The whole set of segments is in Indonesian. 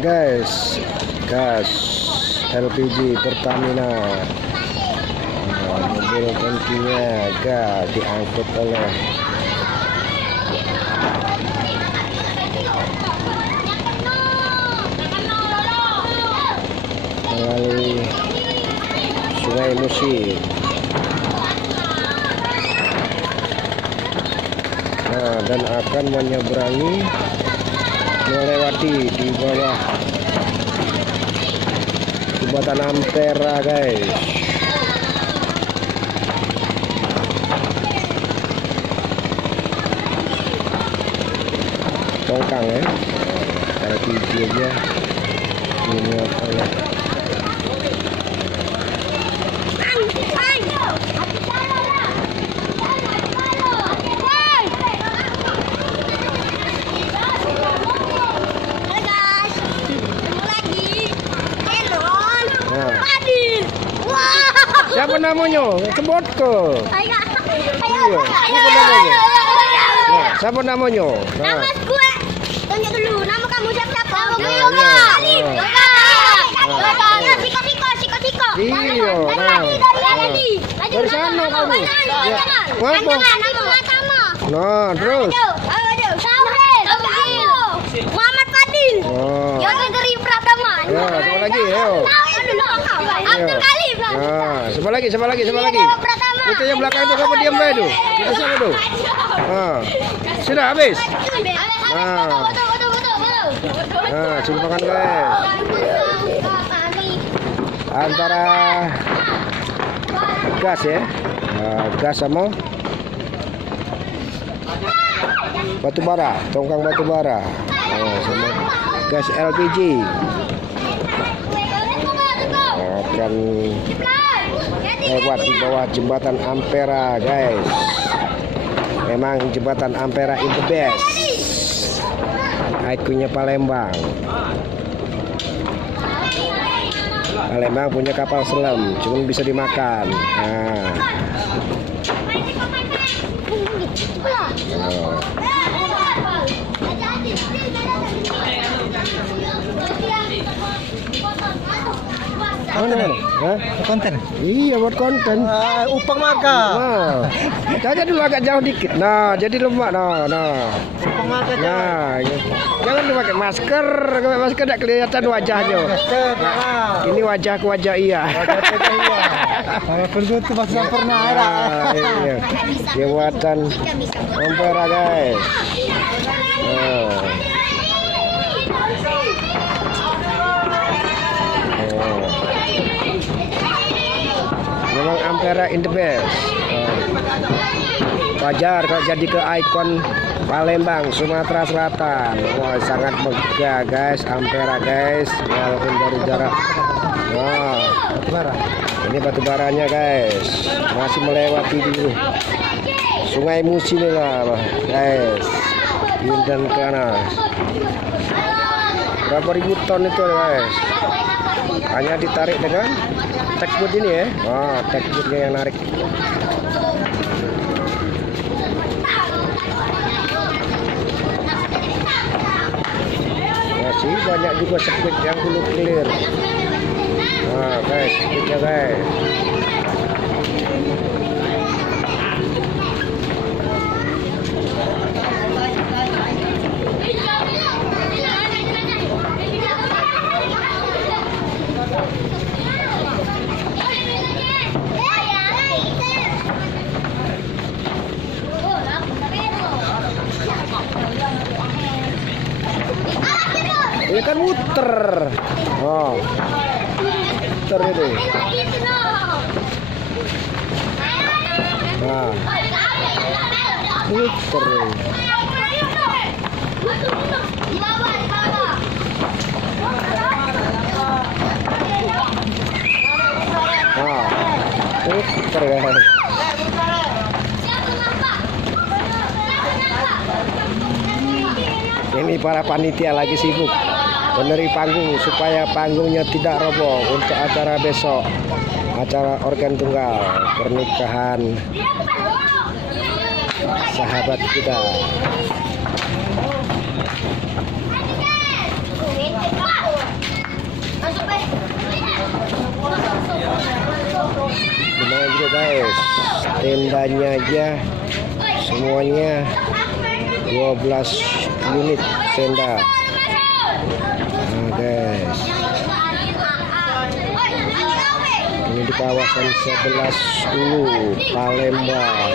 guys, gas LPG Pertamina. Mobil tangkinya gas diangkut oleh melalui Sungai Musi. Nah, dan akan menyeberangi melewati di bawah jembatan Ampera, guys. Tongkang ya, cara tinggi aja ini apa ya? Siapa namanya? Sebut ke. Iya. Siapa namanya? Nah, siapa namanya? Nama gue. Tanya dulu. Nama kamu siapa? Nama gue Yoga. Siko. Iya. Dari sana kamu. Ngapa? Nah, terus. Muhammad Fadil. Oh. Yoga dari Pratama. Ya, siapa lagi? Ayo. Abdul Kalim. Nah, siapa lagi? Itu yang belakang itu kamu diam dulu. Itu siapa tuh? Nah, sudah habis. Nah, simpangan guys. Antara gas ya, gas sama batu bara, tongkang batu bara, sama gas LPG. Akan lewat di bawah jembatan Ampera, guys. Memang jembatan Ampera itu best. Ikonnya Palembang. Palembang punya kapal selam, cuma bisa dimakan. Nah. Oh. Mana? Hah? Konten. Iya, buat konten. Upang marga. Nah, saja dulu agak jauh dikit. Nah, jadi lemak. Nah. Upang marga. Nah, jangan pakai masker. Pakai masker tidak kelihatan wajahnya. Ini wajah ke wajah iya. Walaupun itu masih pernah ada. Iya. Jembatan Ampera, guys. Nah. Memang Ampera in the best. Wajar kalau jadi ke ikon Palembang, Sumatera Selatan. Wah, sangat megah guys, Ampera guys. Walaupun dari jarak. Wah, ini batu baranya guys. Masih melewati dulu Sungai Musi nih lah, guys. Yundan Kanas. Berapa ribu ton itu guys? Hanya ditarik dengan textboot ini ya. Oh, textbootnya yang narik. Masih banyak juga speed yang belum clear. Nah guys, speednya guys. Ini kan muter. Oh, muter itu. Nah, muter ini. Nah, muter guys. Ini para panitia lagi sibuk beneri panggung supaya panggungnya tidak roboh untuk acara besok, acara organ tunggal pernikahan sahabat kita. tendanya aja semuanya 12 unit tenda. Nah guys, ini di kawasan 11 Ulu Palembang.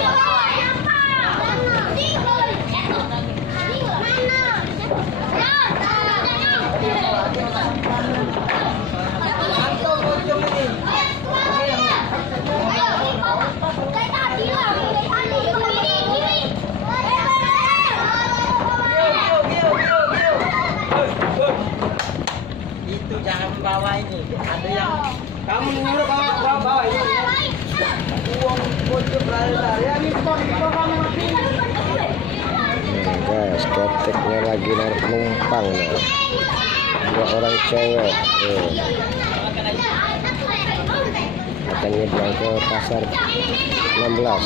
Itu jangan bawa ini. Ada yang kamu nyuruh bawa ini. Uang bocor lari-lari. Ya ini kamu mati. Nah guys, keteknya lagi narik penumpang nih. 2 orang cewek. Katanya bilang ke pasar 16.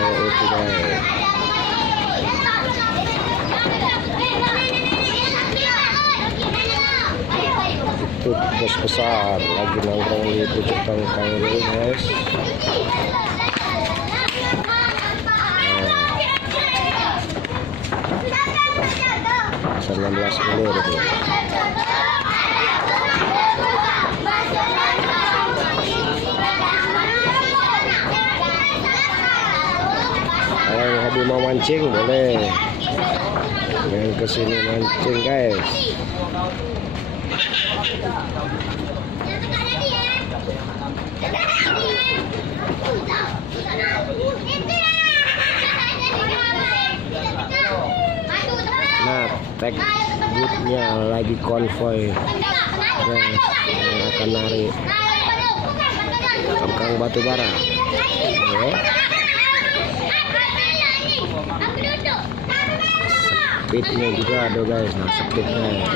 Itu guys. Itu bos besar lagi nongkrong di pucuk tongkang dulu guys. Pasar 16 Ilir itu. Kalau yang hobi mau mancing boleh yang kesini mancing guys. Nah, tag bootnya lagi konvoy guys, yang akan narik tongkang batu bara. Speednya juga ada guys. Nah, speednya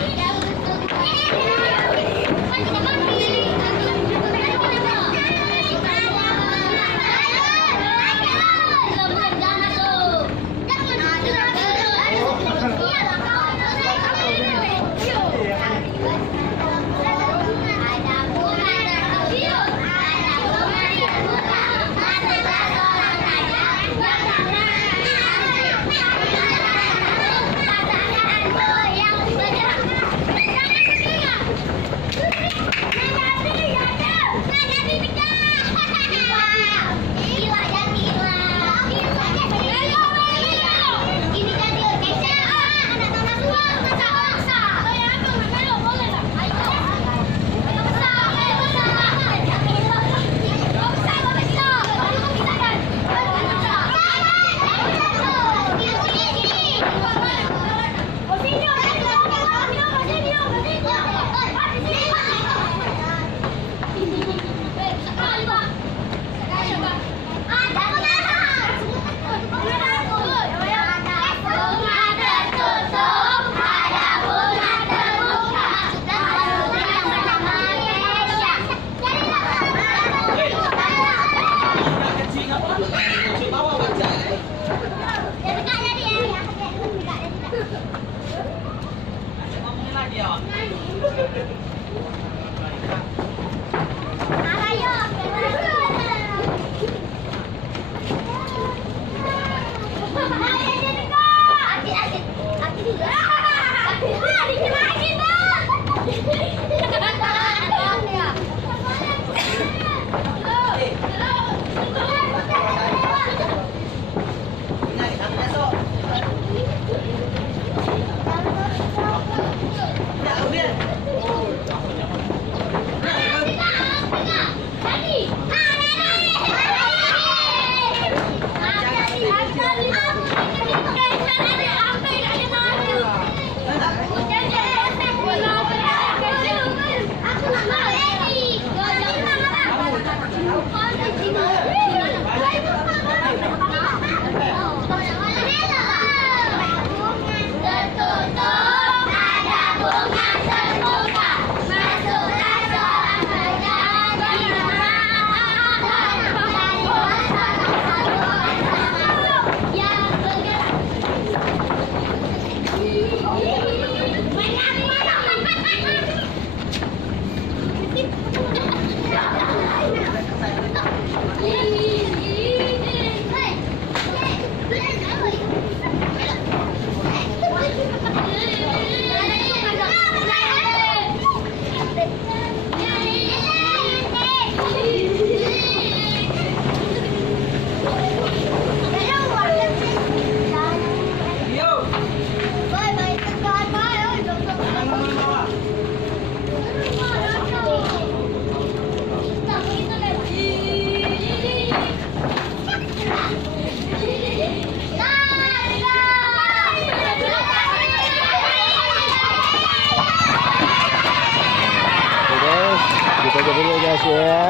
guys ya.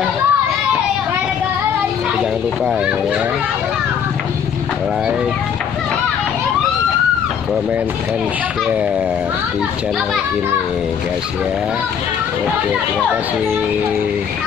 Jangan lupa ya, like, comment, and share di channel ini guys ya. Oke, terima kasih.